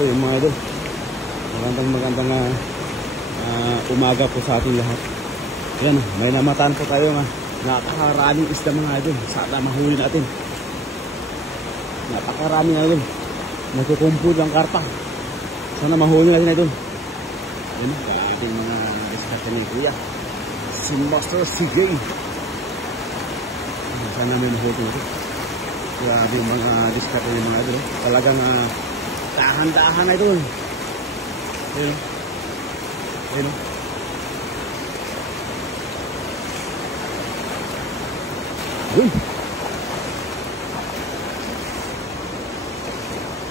So yung mga idol, magandang umaga po sa ating lahat. Yan, may namataan po tayo nga napakaraming isda mga idol. Sana mahuli natin. Napakaraming idol. Nagkukumpul ang karpa. Sana mahuli natin idol. Yan, ating mga diskarte ni Kuya si Master CJ. Sana may mahuli natin. Grabe yung mga diskarte ni mga idol. Talagang dahan-dahan idol. Ayun. Ayun. Ayun.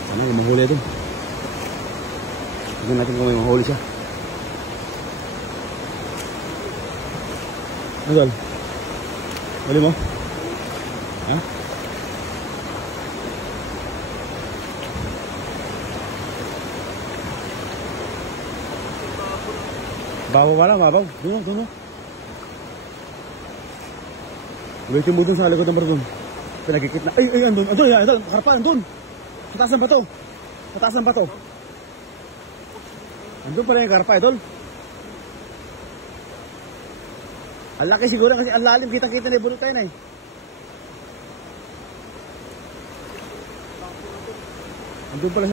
Sana yung mahuli ito. Tignan natin kung may mahuli siya. Ano dal? Huli mo? Ha? Babaw wala, babaw. Doon. Ulitin mo dun sa likod ng bar dun. Pinagkikit na. Ay, andun. Andun. Karpa, andun. Sa taas ng bato. Andun pala yung karpa, idol. Ang laki siguro kasi ang lalim. Kita-kita na yung bulot tayo na eh. Andun pala.